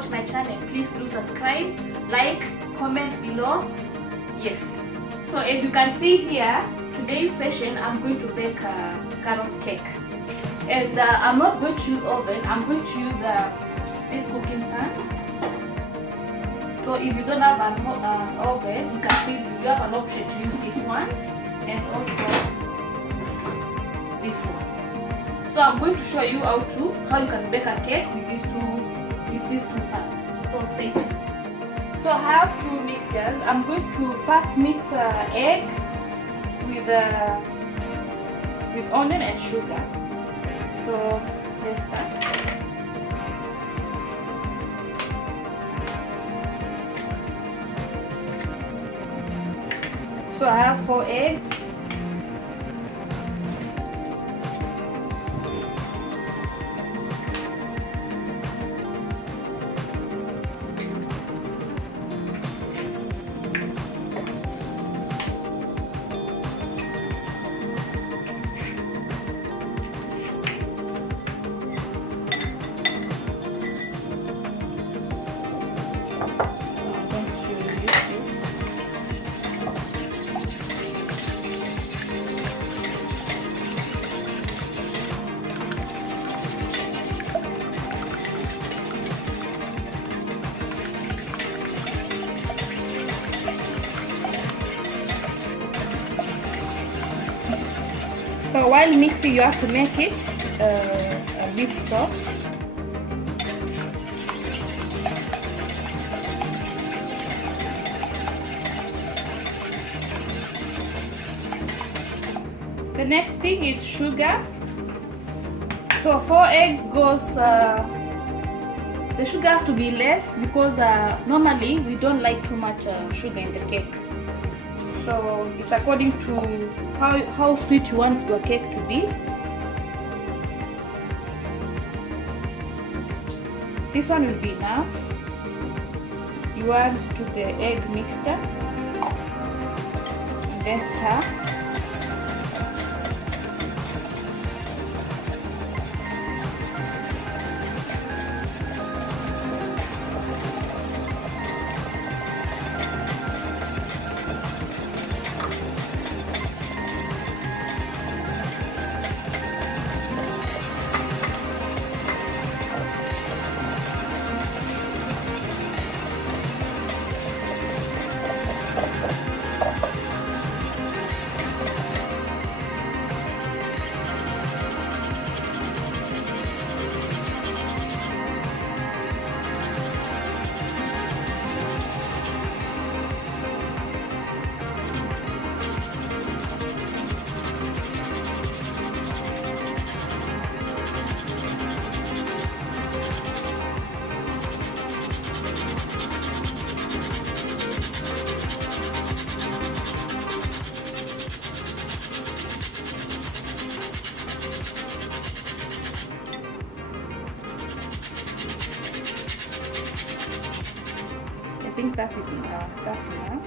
watch my channel, please do subscribe, like, comment below. Yes, so as you can see here, today's session I'm going to bake a carrot cake, and I'm not going to use oven. I'm going to use this cooking pan. So if you don't have an oven, you can still you have an option to use this one and also this one. So I'm going to show you how you can bake a cake with these two pans. So stay tuned. So I have two mixtures. I'm going to first mix egg with onion and sugar. So let's start. So I have 4 eggs. So while mixing, you have to make it a bit soft. The next thing is sugar. So 4 eggs goes, the sugar has to be less because normally we don't like too much sugar in the cake. So it's according to how sweet you want your cake to be. This one will be enough. You add to the egg mixture, then stir. I think that's it. That's enough.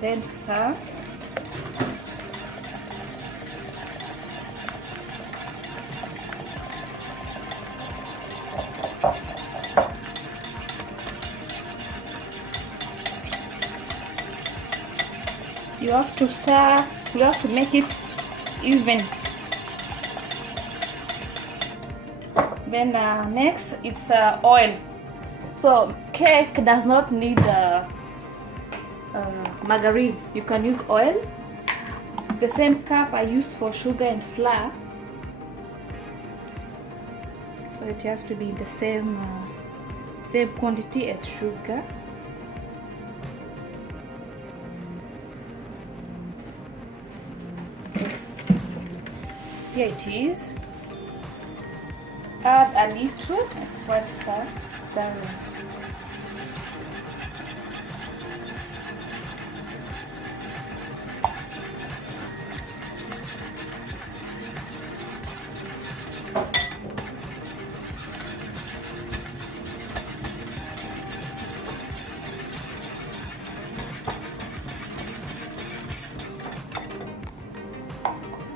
Then stir. You have to stir, you have to make it even. Then next it's oil. So cake does not need margarine. You can use oil. The same cup I used for sugar and flour. So it has to be the same quantity as sugar. Here it is. Add a little white star.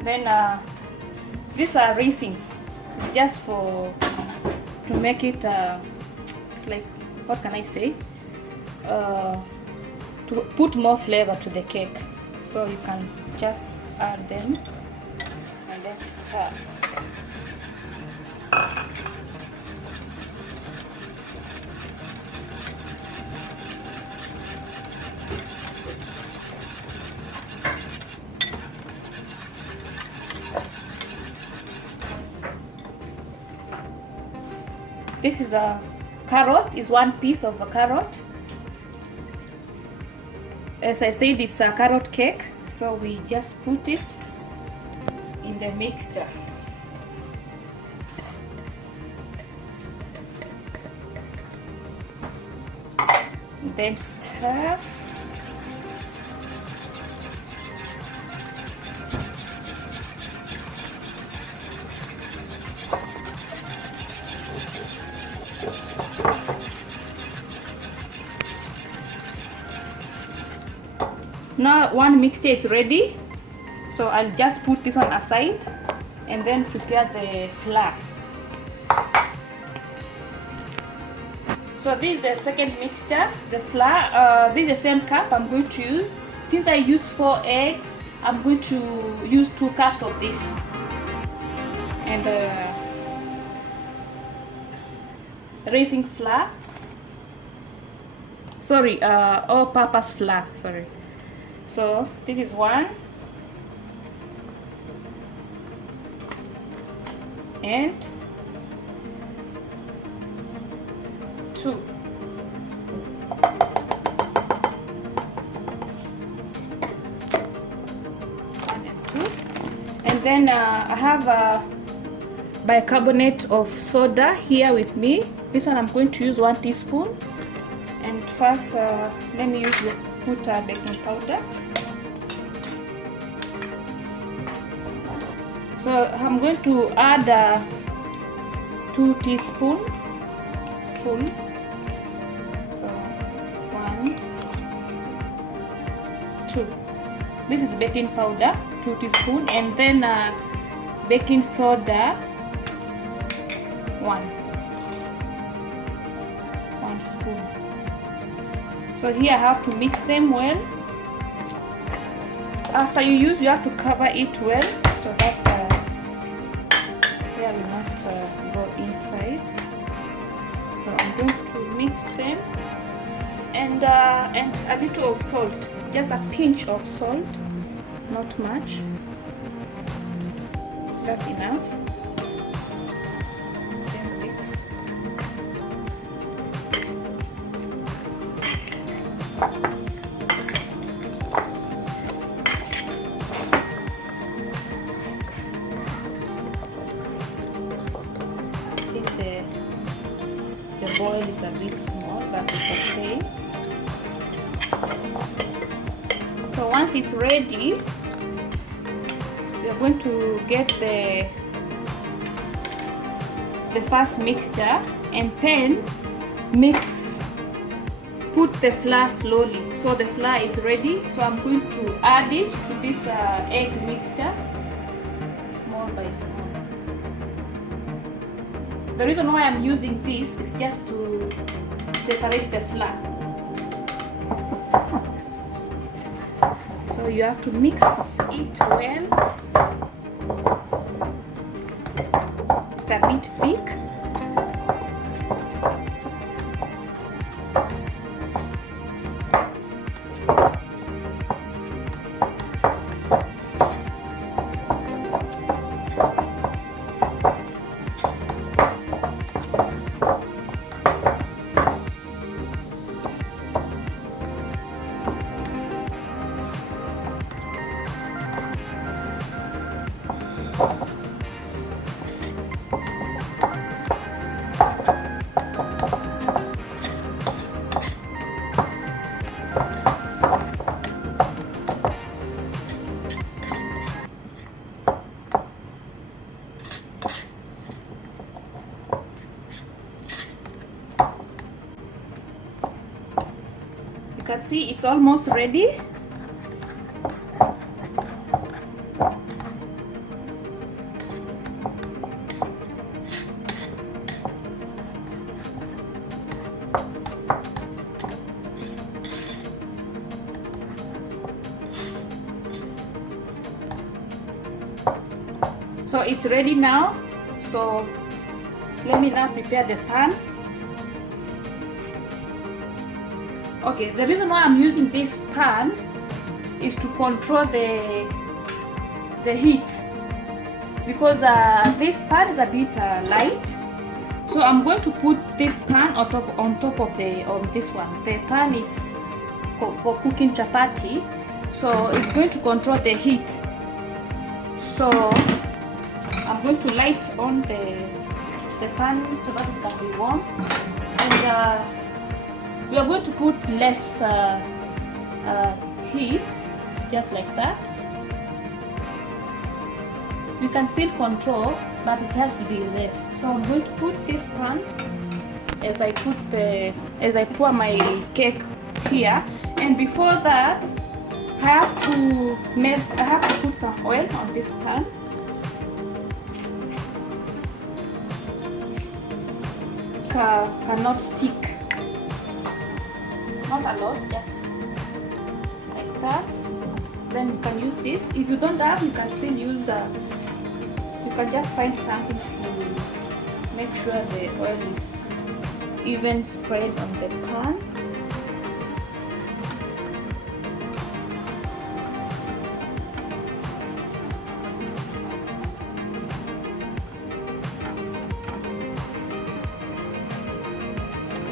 Then these are raisins. It's just to make it it's like, what can I say, to put more flavor to the cake. So you can just add them and then stir. This is a carrot, is one piece of a carrot. As I said, it's a carrot cake, so we just put it in the mixture. Then stir. Now one mixture is ready, so I'll just put this one aside and then prepare the flour. So this is the second mixture, the flour. This is the same cup I'm going to use. Since I used 4 eggs, I'm going to use 2 cups of this. And raisin flour. Sorry, all-purpose flour. Sorry. So this is 1 and 2. 1 and 2. And then I have bicarbonate of soda here with me. This one I'm going to use 1 teaspoon. And first, let me put baking powder. So I'm going to add 2 teaspoons full. So 1, 2. This is baking powder, 2 teaspoons, and then baking soda 1 spoon. So here I have to mix them well. After you use, you have to cover it well so that here will not go inside. So I'm going to mix them, and a little of salt, just a pinch of salt, not much. That's enough. Then mix. The boil is a bit small, but it's okay. So once it's ready, we are going to get the first mixture and then put the flour slowly. So the flour is ready. So I'm going to add it to this egg mixture, small by small. The reason why I'm using this is just to separate the flour. So you have to mix it well. It's a bit thick. You can see it's almost ready. So it's ready now. So let me now prepare the pan. Okay, the reason why I'm using this pan is to control the heat, because this pan is a bit light. So I'm going to put this pan on top of this one. The pan is for cooking chapati, so it's going to control the heat. So I'm going to light on the pan so that it can be warm, and we are going to put less heat, just like that. You can still control, but it has to be less. So I'm going to put this pan as I pour my cake here, and before that I have to put some oil on this pan. Cannot stick, not a lot, just like that. Then you can use this. If you don't have, you can still use you can just find something to make sure the oil is even spread on the pan.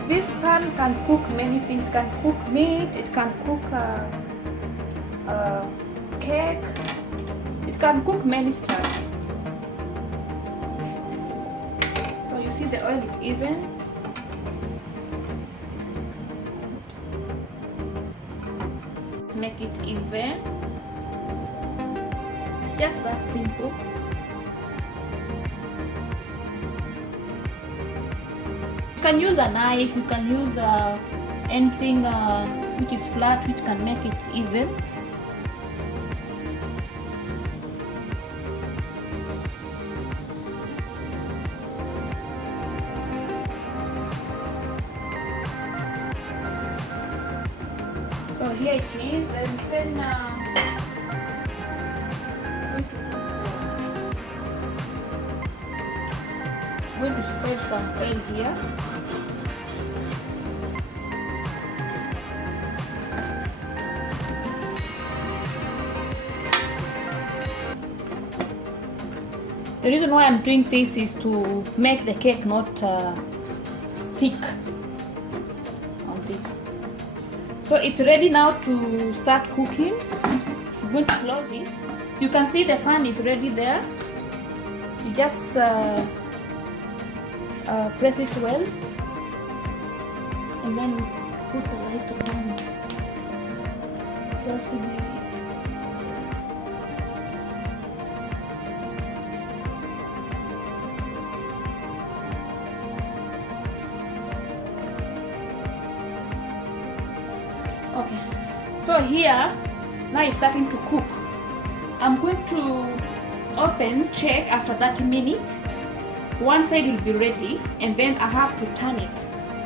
This pan can cook many things. It can cook meat, it can cook cake, it can cook many stuff. So you see the oil is even. To make it even, it's just that simple. You can use a knife, you can use anything which is flat, which can make it even. So here it is, and then I'm going to spread some oil here. The reason why I'm doing this is to make the cake not stick on this. So it's ready now to start cooking. I'm going to close it. So you can see the pan is ready there. You just press it well, and then put the light on. Just to be okay. So here now it's starting to cook. I'm going to check after 30 minutes. One side will be ready, and then I have to turn it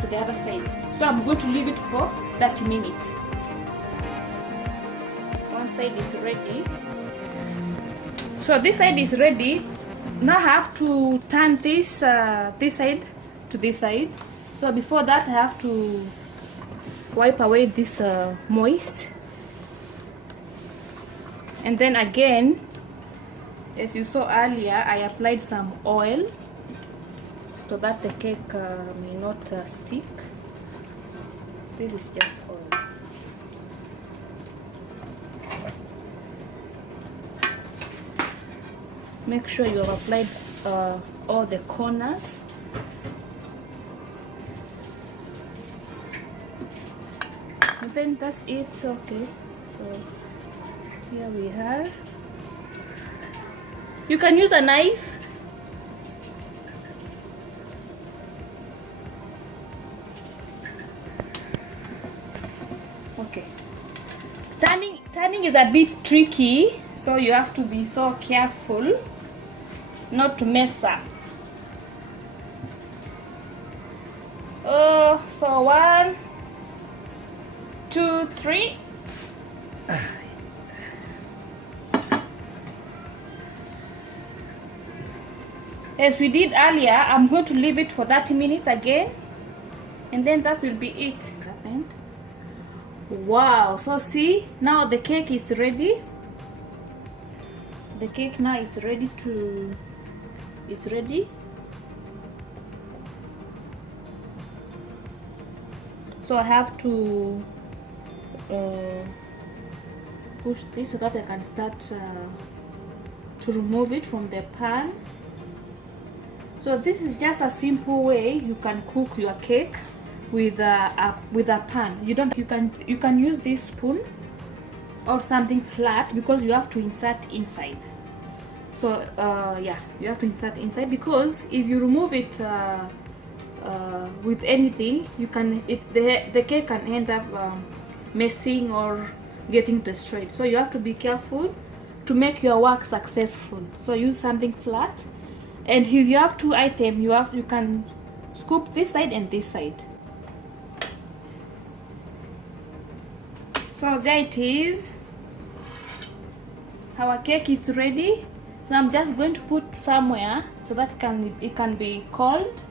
to the other side. So I'm going to leave it for 30 minutes. One side is ready. So this side is ready. Now I have to turn this side to this side. So before that I have to wipe away this moist, and then again, as you saw earlier, I applied some oil so that the cake may not stick. This is just oil. Make sure you have applied all the corners. And then that's it. Okay, so here we are. You can use a knife. Okay, turning is a bit tricky, so you have to be so careful not to mess up. Oh, so 1, 2, 3. As we did earlier, I'm going to leave it for 30 minutes again, and then that will be it. Wow, so see, now the cake is ready. The cake now is ready to, it's ready. So I have to push this so that I can start to remove it from the pan. So this is just a simple way you can cook your cake with a pan. You can use this spoon or something flat, because you have to insert inside. So yeah, you have to insert inside, because if you remove it with anything, the cake can end up messing or getting destroyed. So you have to be careful to make your work successful. So use something flat, and if you have two items, you can scoop this side and this side. So there it is, our cake is ready. So I'm just going to put somewhere so that it can be cold,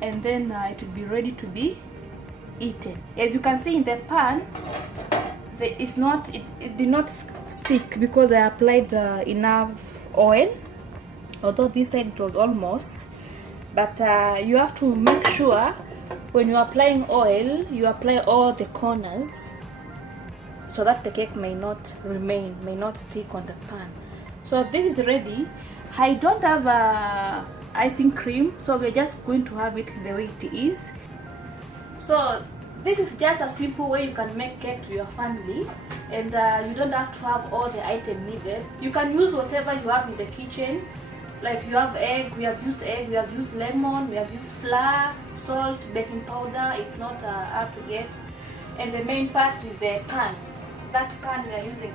and then it will be ready to be eaten. As you can see in the pan, it did not stick because I applied enough oil, although this side it was almost. But you have to make sure when you're applying oil, you apply all the corners so that the cake may not stick on the pan. So this is ready. I don't have icing cream, so we're just going to have it the way it is. So this is just a simple way you can make cake to your family, and you don't have to have all the items needed. You can use whatever you have in the kitchen. Like you have egg, we have used egg, we have used lemon, we have used flour, salt, baking powder. It's not hard to get. And the main part is the pan. That pan we are using,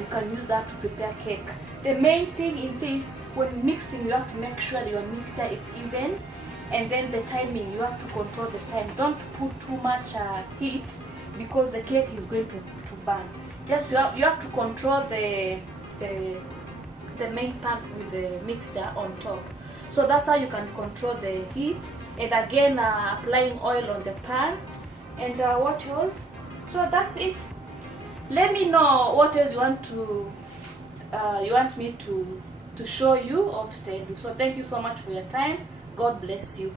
you can use that to prepare cake. The main thing in this, when mixing, you have to make sure that your mixture is even, and then the timing, you have to control the time. Don't put too much heat, because the cake is going to burn. Just you have to control the main pan with the mixture on top. So that's how you can control the heat. And again, applying oil on the pan. And what else? So that's it. Let me know what else you want me to show you or to tell you. So thank you so much for your time. God bless you.